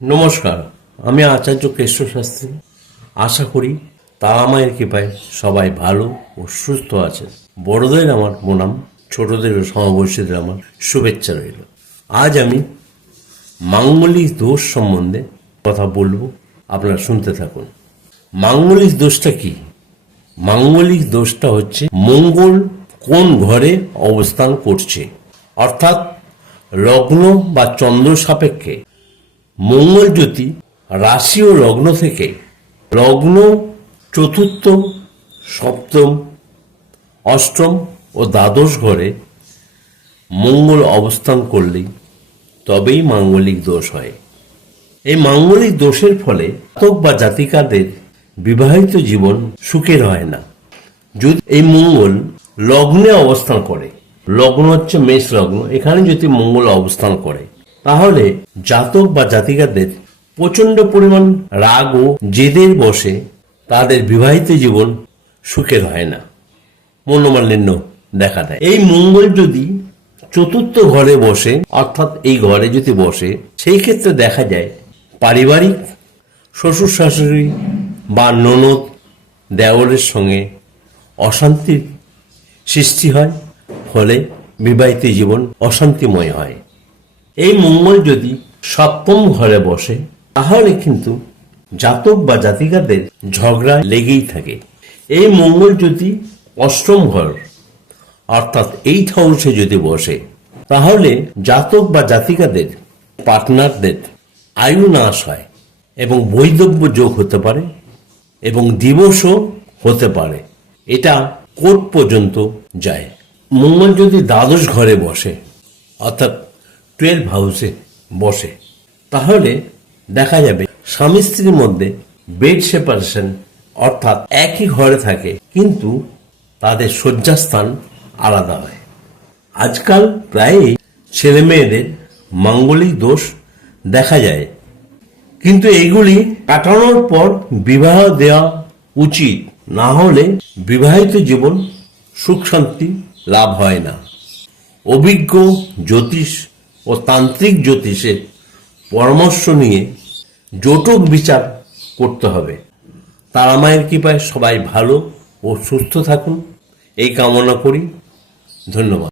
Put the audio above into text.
নমস্কার, আমি আচার্য কেশব শাস্ত্রী। আশা করি তারা মায়ের কৃপায় সবাই ভালো ও সুস্থ আছেন। বড়দের আমার প্রণাম, ছোটদের ও সমবয়সীদের আমার শুভেচ্ছা রইল। আজ আমি মাঙ্গলিক দোষ সম্বন্ধে কথা বলবো, আপনারা শুনতে থাকুন। মাঙ্গলিক দোষটা কি? মাঙ্গলিক দোষটা হচ্ছে মঙ্গল কোন ঘরে অবস্থান করছে, অর্থাৎ লগ্ন বা চন্দ্র সাপেক্ষে মঙ্গল যদি রাশি ও লগ্ন থেকে লগ্ন, চতুর্থ, সপ্তম, অষ্টম ও দ্বাদশ ঘরে মঙ্গল অবস্থান করলেই তবেই মাঙ্গলিক দোষ হয়। এই মাঙ্গলিক দোষের ফলে জাতক বা জাতিকাদের বিবাহিত জীবন সুখের হয় না। যদি এই মঙ্গল লগ্নে অবস্থান করে, লগ্ন হচ্ছে মেষ লগ্ন, এখানে যদি মঙ্গল অবস্থান করে তাহলে জাতক বা জাতিকাদের প্রচন্ড পরিমাণ রাগ ও জেদের বশে তাদের বিবাহিত জীবন সুখের হয় না, মনোমালিন্য দেখা দেয়। এই মঙ্গল যদি চতুর্থ ঘরে বসে, অর্থাৎ এই ঘরে যদি বসে, সেই ক্ষেত্রে দেখা যায় পারিবারিক শ্বশুর শাশুড়ি বা ননদ দেওরের সঙ্গে অশান্তির সৃষ্টি হয়, ফলে বিবাহিত জীবন অশান্তিময় হয়। এই মঙ্গল যদি সপ্তম ঘরে বসে তাহলে কিন্তু জাতক বা জাতিকাদের ঝগড়া লেগেই থাকে। এই মঙ্গল যদি অষ্টম ঘর অর্থাৎ 8 হাউসে যদি বসে তাহলে জাতক বা জাতিকাদের পার্টনারদের আয়ু নাশ হয় এবং বৈধব্য যোগ হতে পারে এবং ডিভোর্সও হতে পারে। এটা কোর্ট পর্যন্ত যায়। মঙ্গল যদি দ্বাদশ ঘরে বসে অর্থাৎ 12 হাউসে বসে তাহলে দেখা যাবে স্বামী স্ত্রীর মধ্যে বেড সেপারেশন, অর্থাৎ একই ঘরে থাকে কিন্তু তাদের শয্যাস্থান আলাদা হয়। আজকাল প্রায়ই ছেলে মেয়েদের মাঙ্গলিক দোষ দেখা যায়, কিন্তু এইগুলি কাটানোর পর বিবাহ দেওয়া উচিত, না হলে বিবাহিত জীবন সুখ শান্তি লাভ হয় না। অভিজ্ঞ জ্যোতিষ ও তান্ত্রিক জ্যোতিষের পরামর্শ নিয়ে জটক বিচার করতে হবে। তারা মায়ের কৃপায় সবাই ভালো ও সুস্থ থাকুন এই কামনা করি। ধন্যবাদ।